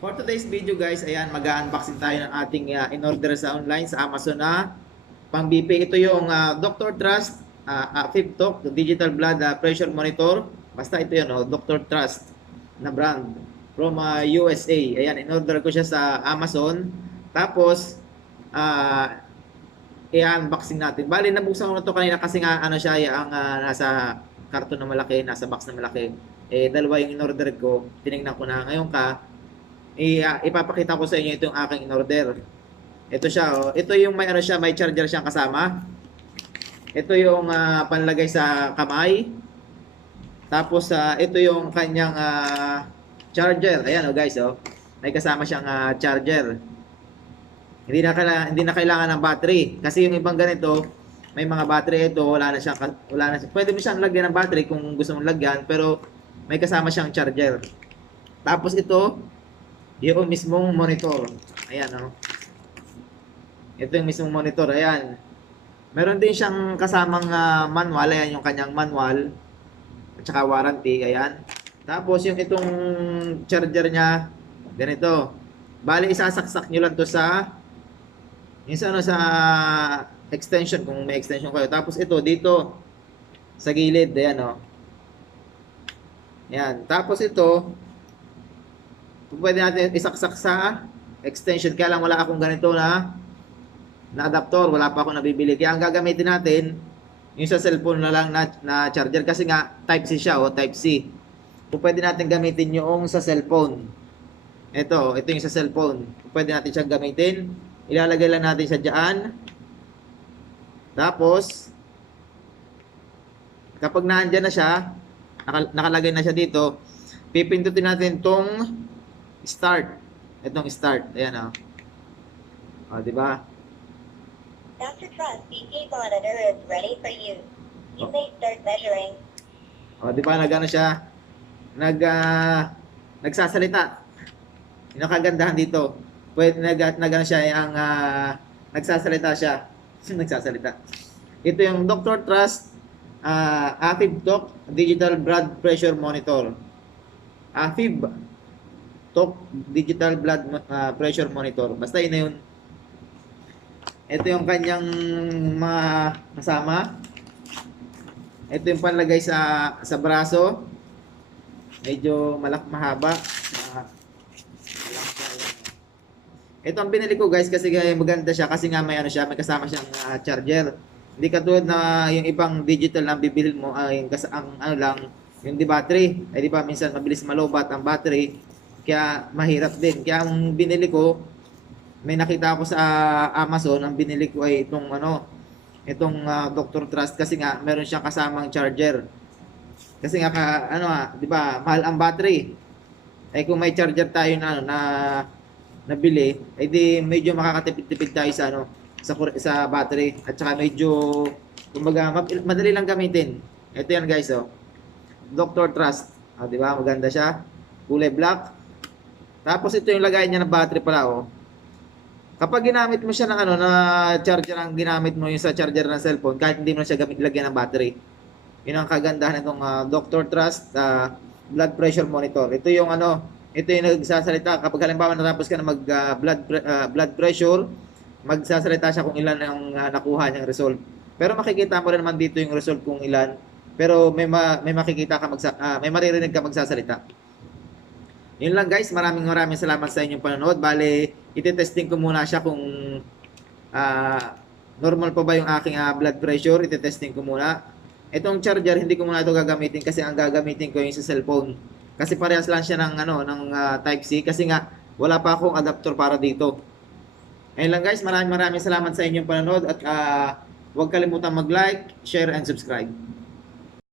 For today's video guys, ayan, mag-unboxing tayo ng ating in-order sa online sa Amazon na pang BP. Ito yung Dr. Trust FibTalk Digital Blood Pressure Monitor. Basta ito yun, Dr. Trust na brand from USA. Ayan, in-order ko siya sa Amazon. Tapos, i-unboxing natin. Bali, nabuksan ko na ito kanina kasi nga ano siya, ang nasa karton na malaki, nasa box na malaki. Dalawa yung in-order ko. Tinignan ko na ngayon ipapakita ko sa inyo itong aking in-order. Ito siya, ito yung may ano siya, may charger siyang kasama. Ito yung panlagay sa kamay. Tapos ito yung kanyang charger. Ayan guys, may kasama siyang charger. Hindi na kailangan ng battery kasi yung ibang ganito, may mga battery ito, wala na siyang pwede mo siyang lagyan ng battery kung gusto mong lagyan, pero may kasama siyang charger. Tapos ito yung mismong monitor. Ayan, ito yung mismong monitor. Ayan. Meron din siyang kasamang manual. Ayan yung kanyang manual. At saka warranty. Ayan. Tapos yung itong charger niya, ganito. Bali, isasaksak nyo lang to sa sa extension, kung may extension kayo. Tapos ito, dito, sa gilid. Ayan, Ayan. Tapos ito, pwede natin isaksak sa extension. Kaya lang wala akong ganito na adapter. Wala pa akong nabibili. Kaya ang gagamitin natin, yung sa cellphone na lang na charger. Kasi nga, Type-C siya, Type-C. Kung pwede natin gamitin yung sa cellphone. Ito yung sa cellphone. Kung pwede natin siyang gamitin. Ilalagay lang natin siya dyan. Tapos, kapag naandyan na siya, nakalagay na siya dito, pipindutin natin tong start. Itong start. Ayan, di ba? Dr. Trust BP monitor is ready for use. You may start measuring. Di ba nagano siya? Nagsasalita. Yung nakagandahan dito. Pwede nagano siya ang nagsasalita siya. Nagsasalita. Ito yung Dr. Trust FibTalk Digital Blood Pressure Monitor. FibTalk Digital Blood Pressure Monitor. Basta yun na yun. Ito yung kanyang mga kasama. Ito yung panlagay sa braso. Medyo mahaba. Ito ang binili ko guys kasi maganda siya kasi nga may ano siya, may kasama siyang charger. Hindi katulad na yung ibang digital na bibili mo ang ano lang, yung di battery. Ay di ba minsan mabilis malobat ang battery. Kaya mahirap din. Kaya ang binili ko, may nakita ako sa Amazon, ang binili ko ay itong Dr. Trust kasi nga meron siyang kasamang charger. Kasi nga di ba, mahal ang battery. Ay kung may charger tayo na nabili, ay di medyo makakatipid-tipid tayo sa battery at saka medyo kumbaga madali lang gamitin. Ito yan guys, Dr. Trust. Di ba? Maganda siya. Kulay black. Tapos ito yung lagay niya ng battery pala, Kapag ginamit mo siya ng na charger ang ginamit mo yung sa charger ng cellphone, kahit hindi mo na siya lagyan ng battery. Yun ang kagandahan nitong Dr. Trust blood pressure monitor. Ito yung nagsasalita kapag halimbawa natapos ka na mag blood pressure, magsasalita siya kung ilan ang nakuha niyang result. Pero makikita mo rin naman dito yung result kung ilan. Pero may makikita ka may maririnig ka magsasalita. Yun lang guys, maraming salamat sa inyong panonood. Bale, ite-testing ko muna siya kung normal pa ba yung aking blood pressure. Ite-testing ko muna. Itong charger, hindi ko muna ito gagamitin kasi ang gagamitin ko yung sa cellphone. Kasi parehas lang siya ng Type-C kasi nga wala pa akong adapter para dito. Ayun lang guys, maraming salamat sa inyong panonood at huwag kalimutan mag-like, share and subscribe.